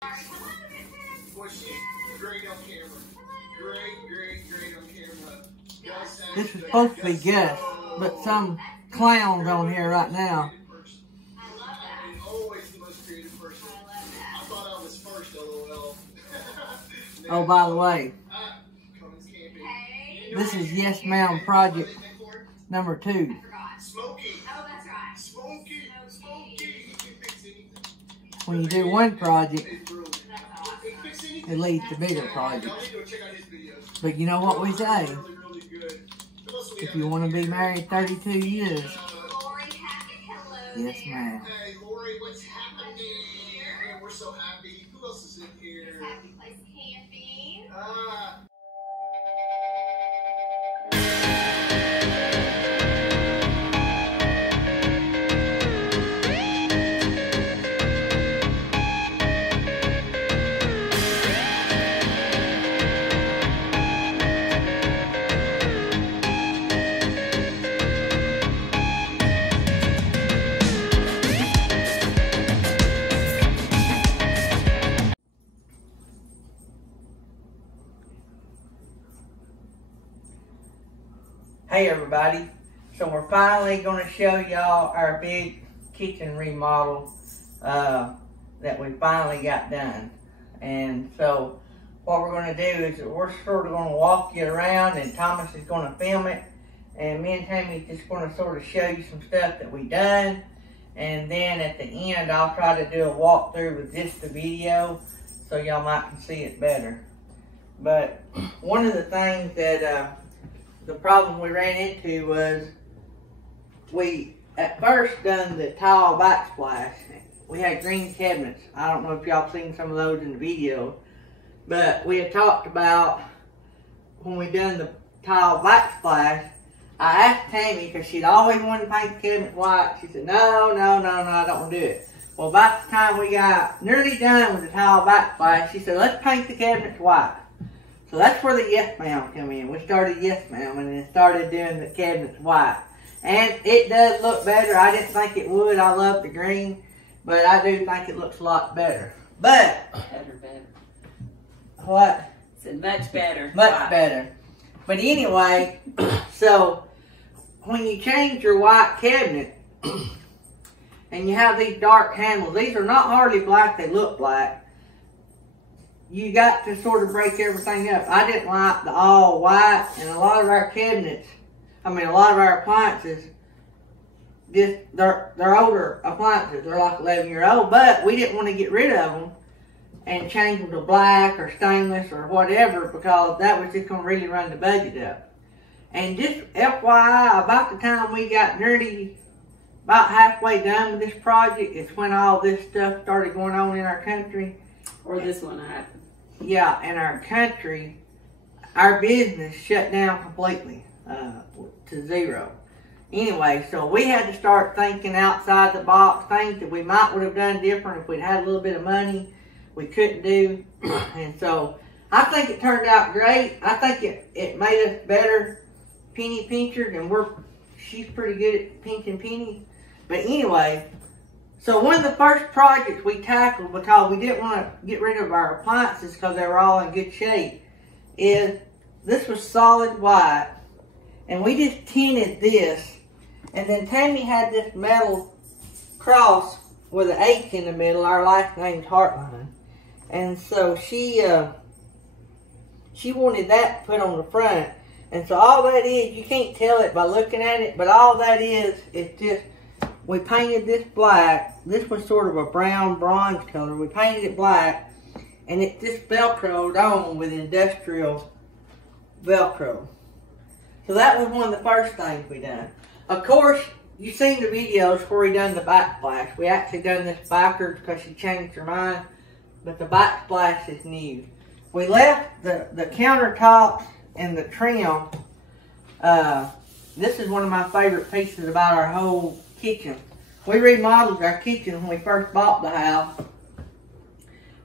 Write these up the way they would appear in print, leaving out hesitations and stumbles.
Boy, she's great on camera. Great on camera. This is supposed to be Gus, but some clown's on here right now. Always the most creative person. I thought I was first, LOL. Oh, by the way, this is Yes Ma'am project number 2. Smokey. Oh, that's right. Smokey. When you do one project, it leads to bigger projects. But you know what we say? If you want to be married 32 years, yes ma'am. Hey, Lori, what's happening? Man, we're so happy. Who else is in here? Happy place camping. Hey everybody, so we're finally going to show y'all our big kitchen remodel that we finally got done. And so what we're going to do is we're sort of going to walk you around, and Thomas is going to film it, and me and Tammy just going to sort of show you some stuff that we done. And then at the end I'll try to do a walkthrough with just the video so y'all might can see it better. But one of the things that the problem we ran into was we at first done the tile backsplash. We had green cabinets. I don't know if y'all seen some of those in the video, but we had talked about when we done the tile backsplash. I asked Tammy, because she'd always wanted to paint the cabinets white. She said, no, I don't want to do it. Well, about the time we got nearly done with the tile backsplash, she said, let's paint the cabinets white. So that's where the Yes Ma'am come in. We started Yes Ma'am and then started doing the cabinets white. And it does look better. I didn't think it would. I love the green, but I do think it looks a lot better. But Better. what? I said much better. Much better. But anyway, so when you change your white cabinet and you have these dark handles, these are not hardly black, they look black. You got to sort of break everything up. I didn't like the all white, and a lot of our cabinets, a lot of our appliances, they're older appliances. They're like 11-year-old, but we didn't want to get rid of them and change them to black or stainless or whatever, because that was just going to really run the budget up. And just FYI, about the time we got nearly about halfway done with this project is when all this stuff started going on in our country. Or this one happened. Yeah, in our country, our business shut down completely to zero. Anyway, so we had to start thinking outside the box, things that we might would have done different if we'd had a little bit of money we couldn't do. And so I think it turned out great. I think it made us better penny pinchers, and she's pretty good at pinching pennies. But anyway, so one of the first projects we tackled, because we didn't want to get rid of our appliances because they were all in good shape, is this was solid white, and we just tinted this, and then Tammy had this metal cross with an H in the middle. Our last name's Heartline, and so she wanted that put on the front. And so all that is, you can't tell it by looking at it, but all that is just, we painted this black. This was sort of a brown bronze color. We painted it black, and it just Velcroed on with industrial Velcro. So that was one of the first things we done. Of course, you've seen the videos where we done the backsplash. We actually done this backwards because she changed her mind, but the backsplash is new. We left the countertops and the trim. This is one of my favorite pieces about our whole kitchen. We remodeled our kitchen when we first bought the house,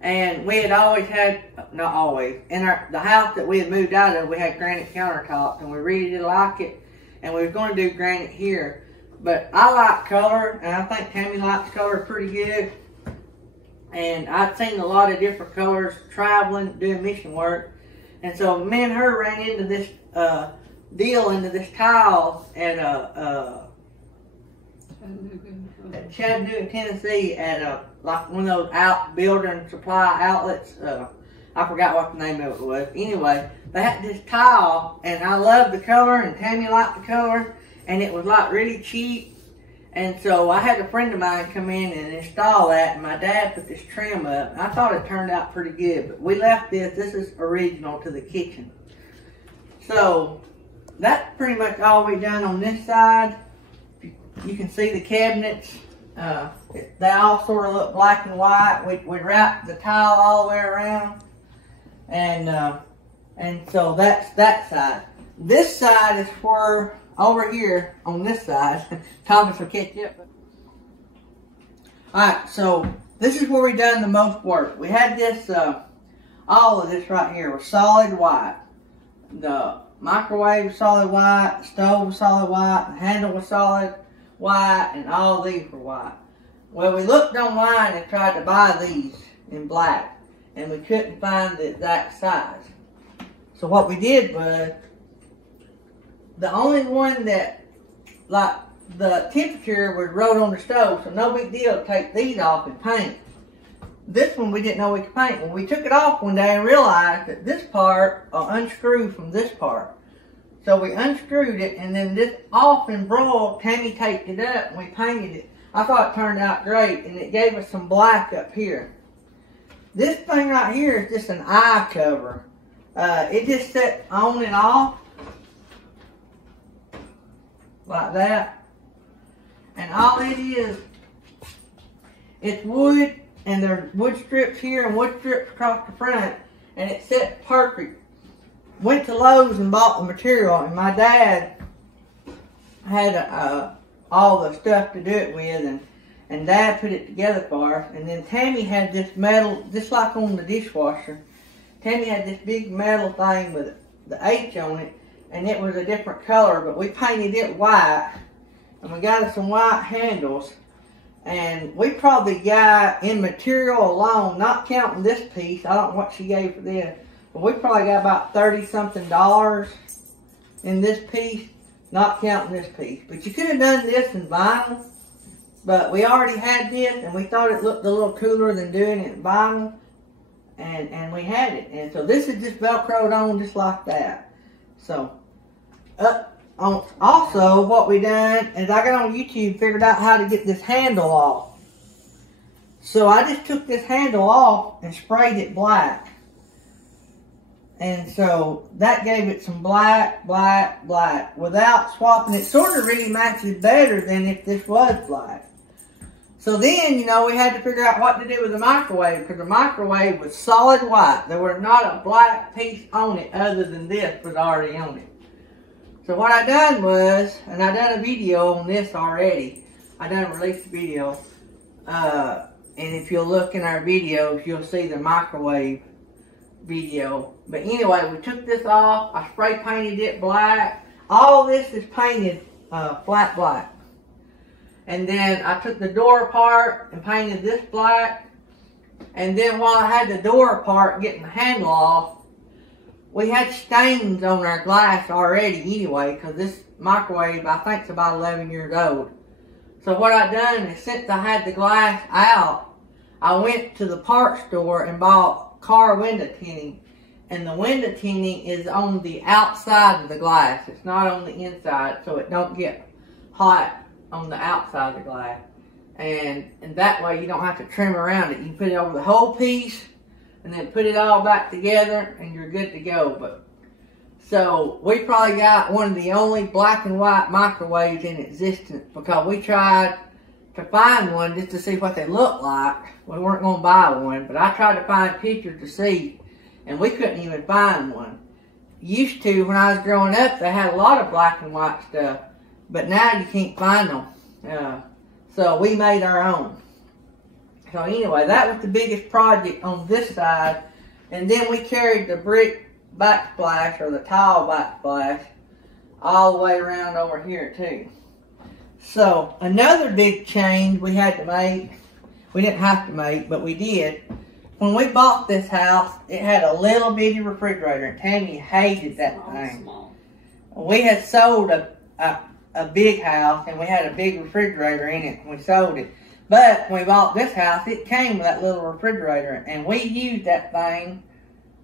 and we had always had, not always, in the house that we had moved out of, we had granite countertops, and we really did like it, and we were going to do granite here. But I like color, and I think Tammy likes color pretty good. And I'd seen a lot of different colors traveling, doing mission work. And so me and her ran into this into this tile at Chattanooga, Tennessee, at like one of those building supply outlets. I forgot what the name of it was. Anyway, they had this tile, and I loved the color, and Tammy liked the color, and it was like really cheap. And so I had a friend of mine come in and install that, and my dad put this trim up. I thought it turned out pretty good, but we left this. This is original to the kitchen. So that's pretty much all we done on this side. You can see the cabinets. They all sort of look black and white. We wrapped the tile all the way around. And so that's that side. This side is where, over here on this side, Thomas will catch up. Alright, so this is where we done the most work. We had this, all of this right here was solid white. The microwave was solid white, the stove was solid white, the handle was solid white, and all these were white. Well, we looked online and tried to buy these in black, and we couldn't find the exact size. So what we did was, the only one that, like, the temperature was wrote on the stove, so no big deal to take these off and paint. This one we didn't know we could paint. When we took it off one day and realized that this part will unscrew from this part. So we unscrewed it, and then this off and broiled, Tammy taped it up, and we painted it. I thought it turned out great, and it gave us some black up here. This thing right here is just an eye cover. It just sets on and off like that. And all it is, it's wood, and there's wood strips here and wood strips across the front, and it sets perfect. Went to Lowe's and bought the material, and my dad had all the stuff to do it with, and Dad put it together for us. And then Tammy had this metal, just like on the dishwasher, Tammy had this big metal thing with the H on it, and it was a different color, but we painted it white, and we got us some white handles. And we probably got, in material alone, not counting this piece, I don't know what she gave for this, but we probably got about $30-something in this piece, not counting this piece. But you could have done this in vinyl, but we already had this, and we thought it looked a little cooler than doing it in vinyl, and we had it. And so this is just Velcroed on just like that. So, also, what we done is I got on YouTube, figured out how to get this handle off. So I just took this handle off and sprayed it black. And so that gave it some black, black, black. Without swapping it, sort of really matches better than if this was black. So then, you know, we had to figure out what to do with the microwave, because the microwave was solid white. There was not a black piece on it other than this was already on it. So what I done was, and I done a video on this already. I done released a video. And if you'll look in our videos, you'll see the microwave video. But anyway, we took this off. I spray painted it black. All this is painted flat black. And then I took the door apart and painted this black. And then while I had the door apart getting the handle off, we had stains on our glass already anyway, because this microwave, I think, is about 11 years old. So what I done is, since I had the glass out, I went to the parts store and bought car window tinting. And the window tinting is on the outside of the glass. It's not on the inside, so it don't get hot on the outside of the glass. And that way you don't have to trim around it. You can put it over the whole piece and then put it all back together and you're good to go. But so we probably got one of the only black and white microwaves in existence, because we tried to find one just to see what they look like. We weren't going to buy one, but I tried to find pictures to see, and we couldn't even find one. Used to, when I was growing up, they had a lot of black and white stuff, but now you can't find them. So we made our own. So anyway, that was the biggest project on this side. And then we carried the brick backsplash, or the tile backsplash, all the way around over here too. So another big change we had to make We didn't have to make, but we did. When we bought this house, it had a little bitty refrigerator, and Tammy hated that thing. Small. We had sold a big house, and we had a big refrigerator in it, and we sold it. But when we bought this house, it came with that little refrigerator, and we used that thing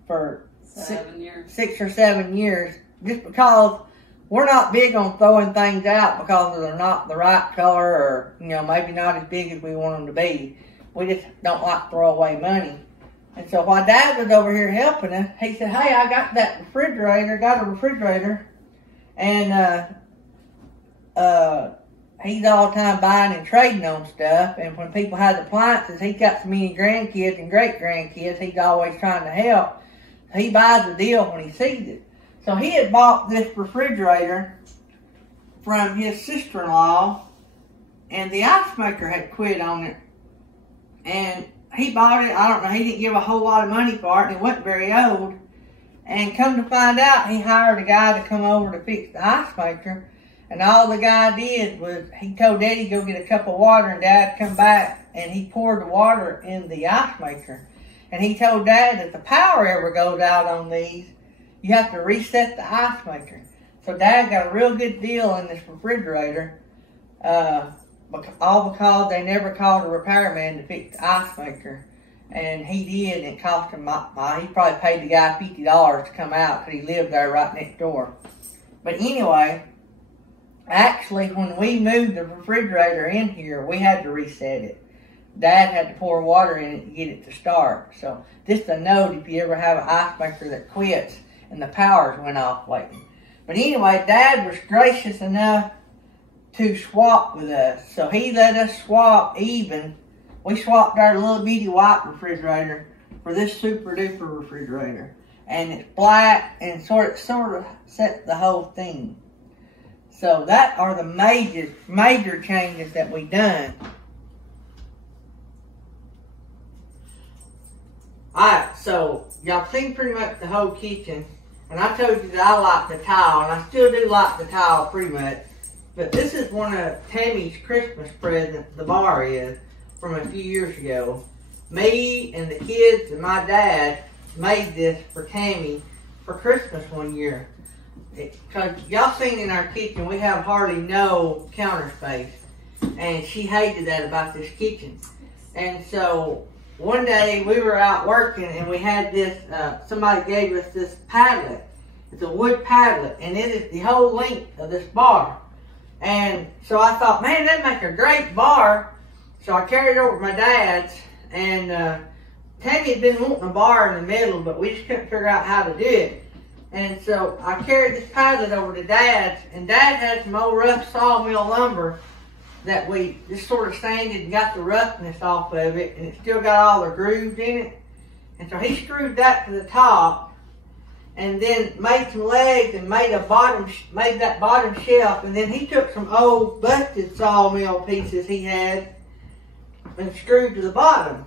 for 7 years. 6 or 7 years, just because we're not big on throwing things out because they're not the right color, or maybe not as big as we want them to be. We just don't like to throw away money. And so while Dad was over here helping us, he said, "Hey, I got a refrigerator, and he's all the time buying and trading on stuff. And when people have appliances, he's got so many grandkids and great-grandkids, he's always trying to help. So he buys a deal when he sees it." So he had bought this refrigerator from his sister-in-law, and the ice maker had quit on it. And he bought it, I don't know, he didn't give a whole lot of money for it, and it wasn't very old. And come to find out, he hired a guy to come over to fix the ice maker. And all the guy did was, he told Daddy to go get a cup of water, and Dad come back, and he poured the water in the ice maker. And he told Dad, if the power ever goes out on these, you have to reset the ice maker. So Dad got a real good deal in this refrigerator, all because they never called a repairman to fix the ice maker. And he did, and it cost him, he probably paid the guy $50 to come out because he lived there right next door. But anyway, actually, when we moved the refrigerator in here, we had to reset it. Dad had to pour water in it to get it to start. So just a note, if you ever have an ice maker that quits and the powers went off lately. But anyway, Dad was gracious enough to swap with us. So he let us swap even. We swapped our little bitty white refrigerator for this super duper refrigerator. And it's black and sort of set the whole thing. So that are the major changes that we done. Alright, so y'all seen pretty much the whole kitchen. And I told you that I like the tile, and I still do like the tile pretty much. But this is one of Tammy's Christmas presents, the bar is, from a few years ago. Me and the kids and my dad made this for Tammy for Christmas one year. Because y'all seen in our kitchen, we have hardly no counter space. And she hated that about this kitchen. And so one day we were out working, and we had this, somebody gave us this padlet. It's a wood padlet, and it is the whole length of this bar. And so I thought, man, that'd make a great bar. So I carried it over to my dad's, and Tammy had been wanting a bar in the middle, but we just couldn't figure out how to do it. And so I carried this padlet over to Dad's, and Dad had some old rough sawmill lumber that we just sort of sanded and got the roughness off of it, and it still got all the grooves in it. And so he screwed that to the top, and then made some legs and made that bottom shelf. And then he took some old busted sawmill pieces he had and screwed to the bottom.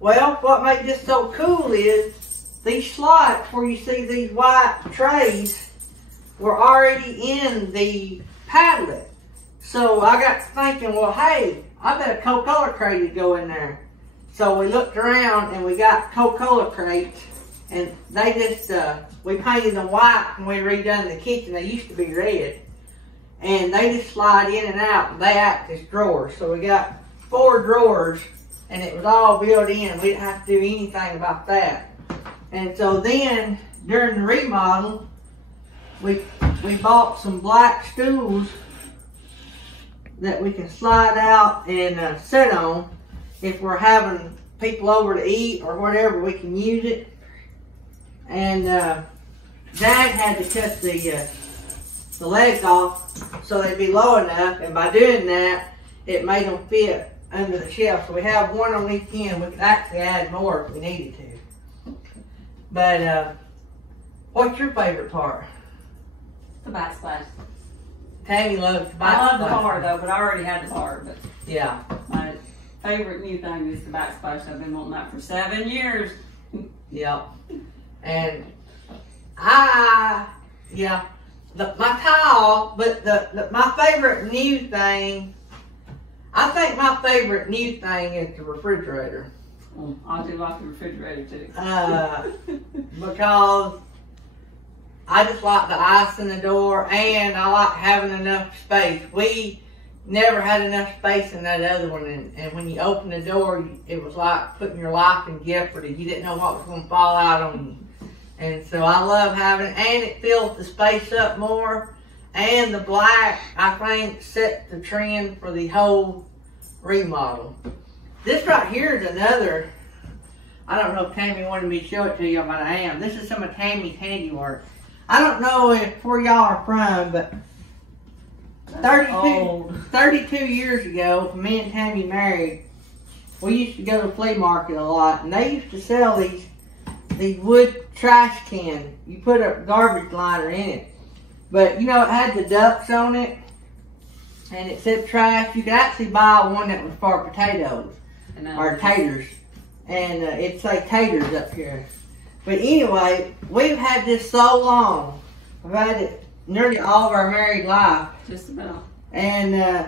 Well, what made this so cool is these slots where you see these white trays were already in the padlet. So I got to thinking, well, hey, I bet a Coca-Cola crate would go in there. So we looked around and we got Coca-Cola crates, and they just, we painted them white when we redone the kitchen. They used to be red. And they just slide in and out, and they act as drawers. So we got 4 drawers, and it was all built in. We didn't have to do anything about that. And so then, during the remodel, we bought some black stools that we can slide out and sit on. If we're having people over to eat or whatever, we can use it. And Dad had to cut the legs off so they'd be low enough, and by doing that, it made them fit under the shelf. So we have one on each end. We could actually add more if we needed to. But what's your favorite part? The backsplash. Tammy loves the backsplash. I love the bar though, but I already had the bar. But yeah, my favorite new thing is the backsplash. I've been wanting that for 7 years. Yep. And my tile, but my favorite new thing, I think my favorite new thing is the refrigerator. I do like the refrigerator too. Because I just like the ice in the door, and I like having enough space. We never had enough space in that other one, and when you open the door, it was like putting your life in jeopardy. You didn't know what was going to fall out on you. And so I love having it, and it fills the space up more. And the black, I think, set the trend for the whole remodel. This right here is another, I don't know if Tammy wanted me to show it to you, but I am. This is some of Tammy's handiwork. I don't know where y'all are from, but 32 years ago, when me and Tammy married, we used to go to the flea market a lot, and they used to sell these wood trash cans. You put a garbage liner in it. But, you know, it had the ducks on it, and it said trash. You could actually buy one that was for potatoes, or taters. And it'd say taters up here. But anyway, we've had this so long. We've had it nearly all of our married life. Just about. And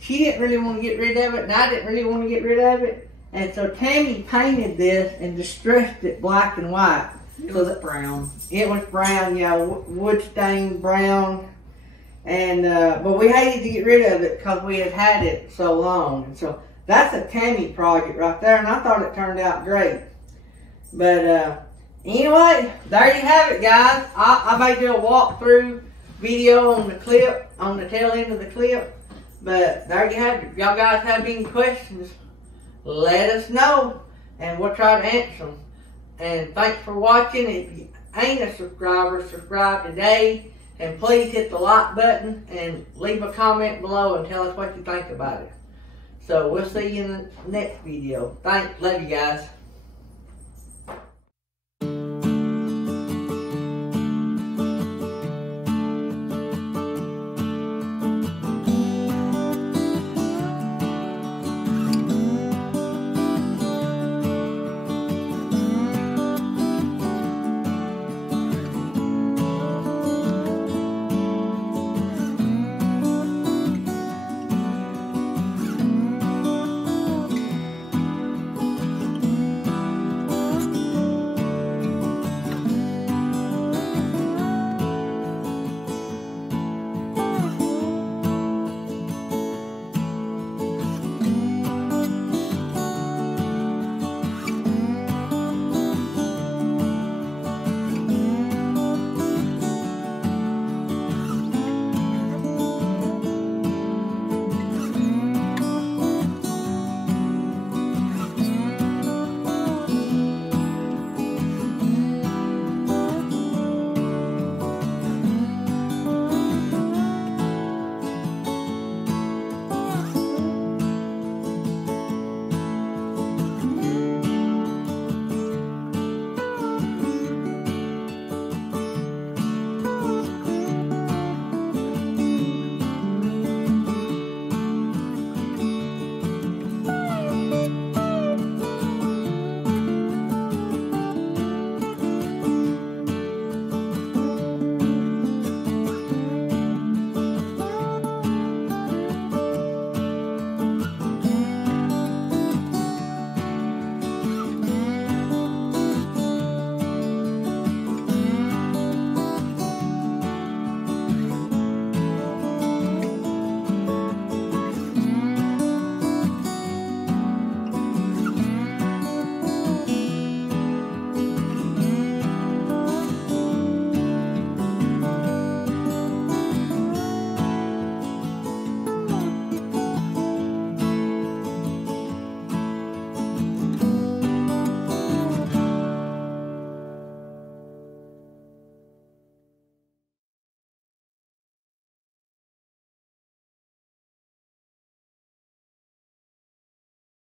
she didn't really want to get rid of it, and I didn't really want to get rid of it. And so Tammy painted this and distressed it black and white. It was brown. It was brown, yeah, wood stained brown. And but we hated to get rid of it because we had it so long. And so that's a Tammy project right there, and I thought it turned out great. But anyway, there you have it, guys. I may do a walkthrough video on the clip, on the tail end of the clip. But there you have it. If y'all guys have any questions, let us know, and we'll try to answer them. And thanks for watching. If you ain't a subscriber, subscribe today. And please hit the like button and leave a comment below and tell us what you think about it. So we'll see you in the next video. Thanks. Love you guys.